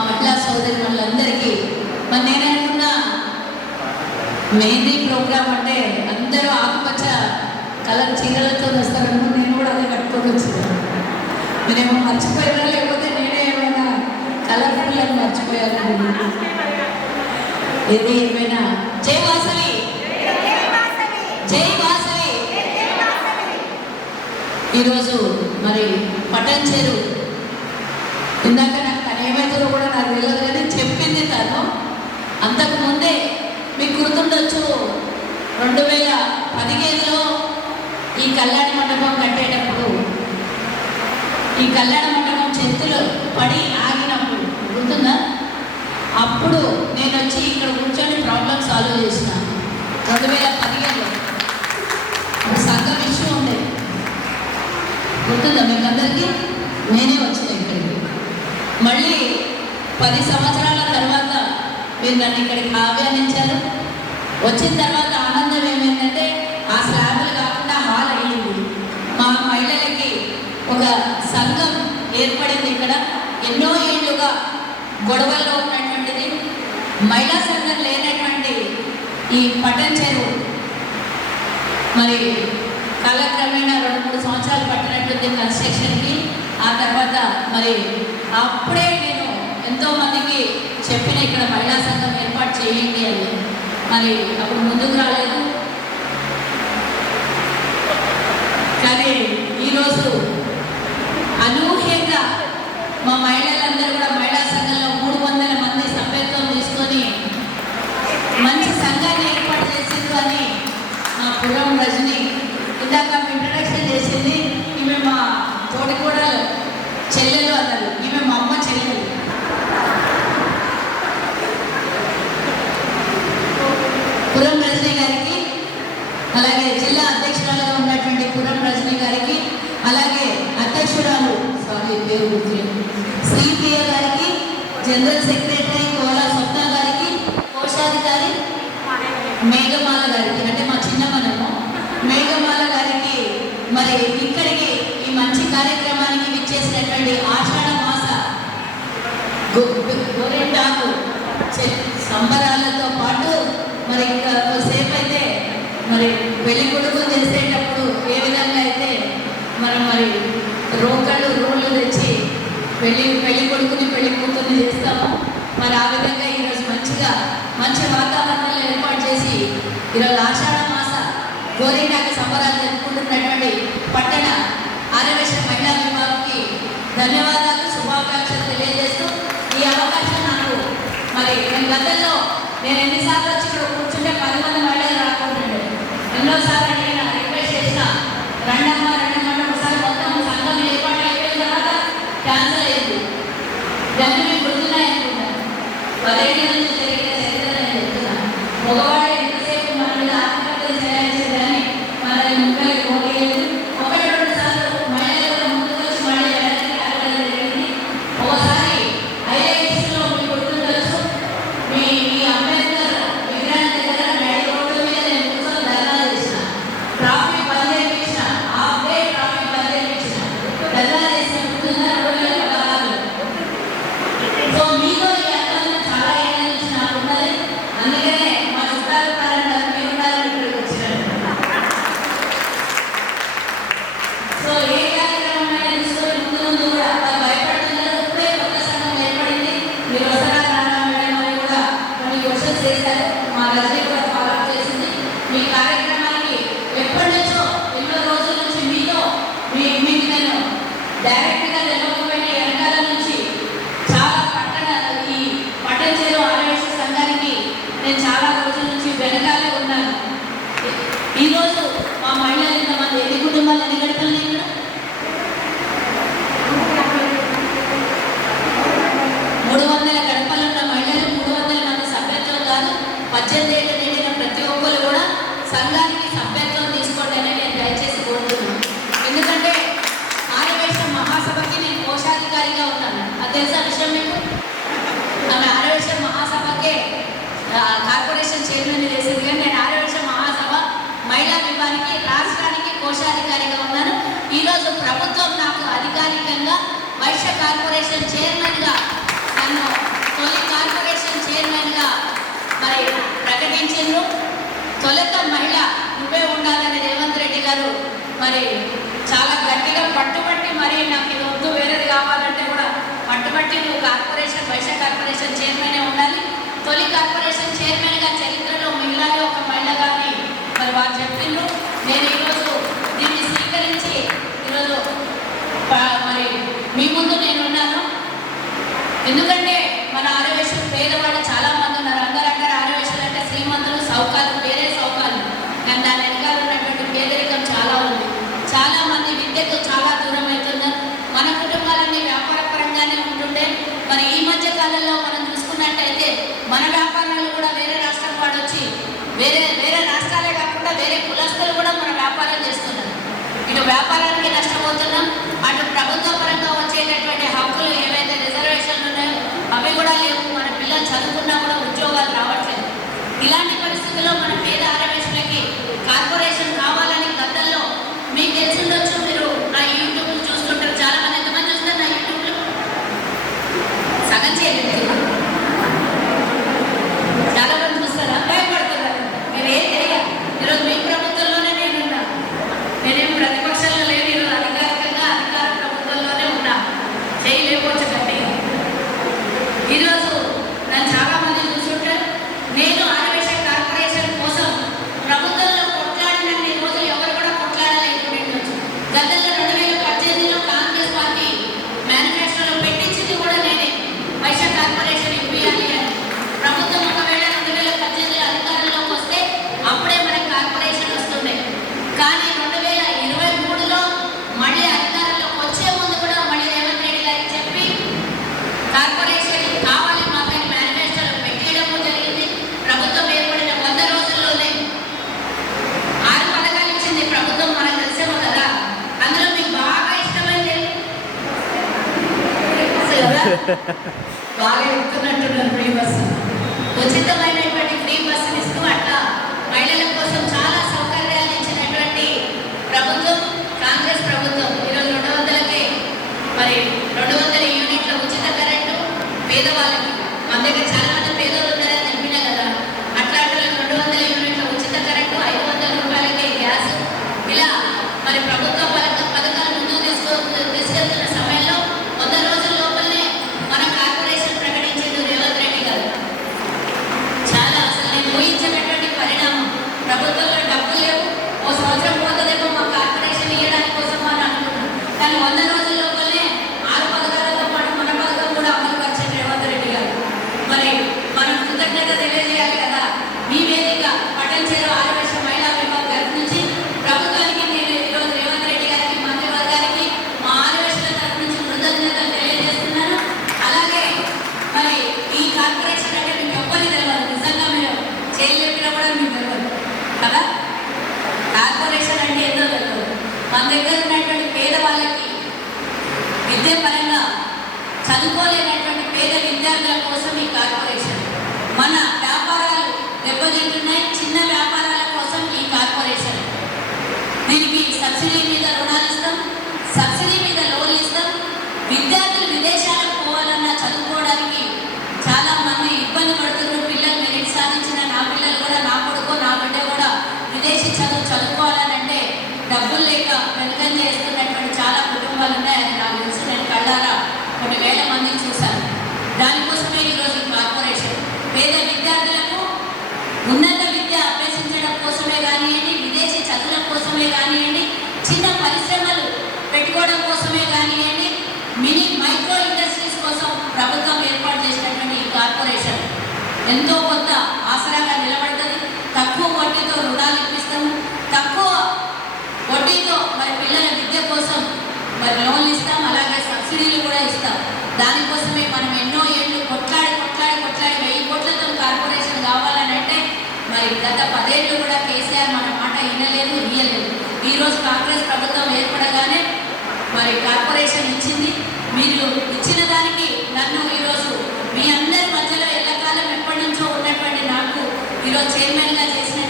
మహిళా సోదరి వాళ్ళందరికీ మరి నేను మెహందీ ప్రోగ్రామ్ అంటే అందరూ ఆకుపచ్చ కలర్ చీరలతో వస్తారనుకో నేను కూడా అదే కట్టుకొని వచ్చాను. మీరేమో మర్చిపోయారా లేకపోతే నేనే ఏమైనా కలర్ఫుల్ అని మర్చిపోయాను? ఏది ఏమైనా? జై వాసవి! జై వాసవి! ఈరోజు మరి పటన్ చెరు ఇందాక నాకు నాకు తెలియదు కానీ చెప్పింది తను. అంతకుముందే మీకు గుర్తుండొచ్చు రెండు వేల పదిహేనులో ఈ కళ్యాణ మండపం కట్టేటప్పుడు ఈ కళ్యాణ మండపం చేతులు పడి ఆగినప్పుడు గుర్తుందా? అప్పుడు నేను వచ్చి ఇక్కడ కూర్చొని ప్రాబ్లమ్ సాల్వ్ చేసిన రెండు వేల పదిహేనులో సంఘం ఇష్యూ ఉండే. గుర్తుందా మీకు అందరికీ నేనే వచ్చిన ఇక్కడికి మళ్ళీ పది సంవత్సరాల తర్వాత మీరు నన్ను ఇక్కడికి ఆహ్వానించారు. వచ్చిన తర్వాత ఆనందం ఏమైందంటే ఆ స్లాబ్లు కాకుండా హాల్ అయ్యింది మా మహిళలకి ఒక సంఘం ఏర్పడింది ఇక్కడ. ఎన్నో ఏళ్ళుగా గొడవల్లో ఉన్నటువంటిది. మహిళా సంఘం లేనటువంటి ఈ పట్టణ చెరువు. మరి కాలక్రమేణా రెండు మూడు సంవత్సరాలు పట్టినట్టుంది కన్స్ట్రక్షన్కి. ఆ తర్వాత మరి అప్పుడే నేను ఎంతో మందికి చెప్పిన ఇక్కడ మహిళా సంఘం ఏర్పాటు చేయండి అని. మరి అప్పుడు ముందుకు రాలేదు. కానీ ఈరోజు అనూహ్యంగా మా మహిళలందరూ కూడా మహిళా సంఘంలో మూడు వందల మంది సభ్యత్వం తీసుకొని మంచి సంఘాన్ని ఏర్పాటు చేసింది అని మా పురం రజని ఇందాక ఇంట్రడక్షన్ చేసింది ఈమె మా తోటి కూడా చెల్లెలు అన్నారు ఈమె మా అమ్మ చెల్లెలు పురం రజని గారికి అలాగే జిల్లా అధ్యక్షురాలుగా ఉన్నటువంటి పురం రజని గారికి అలాగే అధ్యక్షురాలు సారీ పేరు సిపిఏ గారికి జనరల్ సెక్రటరీ కోలా స్వప్న గారికి కోశాధికారి మేఘమాల గారికి అంటే మా చిన్నమ్మనేమో మేఘమాల గారికి మరి ఇక్కడికి ఈ మంచి కార్యక్రమానికి విచ్చేసినటువంటి ఆషాఢ మాస గోరెంటాకు సంబరాలతో పాటు మరి ఇంకా సేపు అయితే మరి పెళ్ళి కొడుకు చేసే ఏ విధంగా అయితే మనం మరి రోకళ్ళు రోళ్ళు తెచ్చి పెళ్ళి పెళ్ళి కొడుకుని పెళ్ళి కూతుర్ని చేస్తాము. మరి ఆ విధంగా ఈరోజు మంచిగా మంచి వాతావరణంలో ఏర్పాటు చేసి ఈరోజు ఆషాఢ మాస గోరింటాకు సంబరాలు జరుపుకుంటున్నటువంటి పట్టణ ఆరవేశ మహిళా విభాగంకి ధన్యవాదాలు శుభాకాంక్షలు తెలియజేస్తూ ఈ అవకాశం నాకు. మరి నేను గతంలో నేను ఎన్నిసార్లు వచ్చి ఇక్కడ కూర్చుంటే పది మంది మహిళలు రాకుంటుండే ఎన్నోసార్లు నేను రిక్వెస్ట్ చేసిన రెండమ్మ రెండమ్మ అంటే ఒకసారి మొత్తం సంఘం ఏర్పాటు అయిపోయిన తర్వాత క్యాన్సల్ అయింది ఇవన్నీ మీకు గుర్తున్నాయనుకుంటాను పదిహేను నుంచి జరిగిన చరిత్ర నేను చెప్తున్నాను మగవాడు ఎంతసేపు మన మీద ఆధిపత్యం చేయాల్సింది కానీ మనల్ని ముక్కలు పోలేదు ఒకటి రెండు సార్లు మహిళలు కూడా ముందుకు వచ్చి మళ్ళీ వెనక్కి రావడం జరిగింది ఒకసారి ఐఐఎస్లో మీకు గుర్తుండొచ్చు మీ మీ అంబేద్కర్ విగ్రహం దగ్గర నడి రోడ్డు మీద నేను కూర్చొని ధర్నా చేసిన ట్రాఫిక్ బంద్ చేయించిన హాఫ్ డే ట్రాఫిక్ బంద్ చేయించిన ధర్నా చేసిన గుర్తుందా రెండు వేల పదహారులో సో మీలో ఈ అర్థం చాలా ఏళ్ళ నుంచి నాకు ఉన్నది అందుకనే మా చుట్టాలు ఉన్నారంటారు మీరు ఉన్నారని ఇక్కడికి వచ్చినారు సో ఏ కార్యక్రమం అయినా తీసుకొని ముందు ముందు కూడా వాళ్ళు భయపడుతున్నారు ఇప్పుడే కొత్త సంఘం ఏర్పడింది మీరు వస్తారా రారా మేడం అని కూడా కొన్ని క్వశ్చన్స్ చేశారు ఫాలో చేసింది. మీ కార్యక్రమానికి ఎప్పటి నుంచో ఎన్నో రోజుల నుంచి మీతో మీ మీకు నేను డైరెక్ట్గా తెలియకపోయిన వెనకాల నుంచి చాలా పట్టణ ఈ పట్టణ చేరు ఆరవేశ సంఘానికి నేను చాలా రోజుల నుంచి వెనకాలే ఉన్నాను. ఈరోజు మా మహిళలు ఇంతమంది కార్పొరేషన్ చైర్మన్గా నన్ను తొలి కార్పొరేషన్ చైర్మన్గా మరి ప్రకటించిండ్రు. తొలత మహిళ నువ్వే ఉండాలని రేవంత్ రెడ్డి గారు మరి చాలా గట్టిగా పట్టుబట్టి మరి నాకు ఇది వద్దు వేరేది కావాలంటే కూడా పట్టుబట్టి నువ్వు కార్పొరేషన్ ఇటు వ్యాపారానికి నష్టపోతున్నాం. అటు ప్రభుత్వ పరంగా వచ్చేటటువంటి హక్కులు ఏవైతే రిజర్వేషన్లు ఉన్నాయో అవి కూడా లేవు. మన పిల్లలు చదువుకున్నా కూడా ఉద్యోగాలు రావట్లేదు. ఇలాంటి పరిస్థితుల్లో మన పేద ఆరవేశులకి కార్పొరేట్ బాగా చెప్తున్నట్టున్నారు శ్రీనివాస్ ఉచితమైన కృతజ్ఞత తెలియజేయాలి కదా. మీ వేదిక పట్టణ చెరువు ఆదివేశ మహిళా విభాగం తరఫు నుంచి ప్రభుత్వానికి నేను ఈరోజు రేవంత్ రెడ్డి గారికి మంత్రి గారికి మా ఆదివేశ తరఫు నుంచి కృతజ్ఞతలు తెలియజేస్తున్నాను. అలాగే మరి ఈ కార్పొరేషన్ అంటే మీకు ఎవ్వరికి తెలియదు నిజంగా మీరు చేయలేపినా కూడా మీకు తెలియదు కదా? కార్పొరేషన్ అంటే ఎంతో తెలియదు మన దగ్గర ఉన్నటువంటి పేదవాళ్ళకి విద్య పరంగా చదువుకోలేనటువంటి పేద విద్యార్థుల కోసం ఈ కార్పొరేషన్ మన వ్యాపారాలు దెబ్బతింటున్నాయి. ఎంతో కొంత ఆసరాగా నిలబడుతుంది తక్కువ వడ్డీతో రుణాలు ఇప్పిస్తాము. తక్కువ వడ్డీతో మరి పిల్లల విద్య కోసం మరి లోన్లు ఇస్తాం అలాగే సబ్సిడీలు కూడా ఇస్తాం దానికోసమే మనం ఎన్నో ఏళ్ళు కొట్లాడి కొట్లాడి కొట్లాడి వెయ్యి కోట్లతో కార్పొరేషన్ కావాలని అంటే మరి గత పదేళ్ళు కూడా కేసీఆర్ మన మాట వినలేదు ఇయ్యలేదు. ఈరోజు కాంగ్రెస్ ప్రభుత్వం ఏర్పడగానే మరి కార్పొరేషన్ ఇచ్చింది. మీరు ఇచ్చిన దానికి నన్ను ఈరోజు మీ అందరి ఈరోజు చైర్మన్గా చేసిన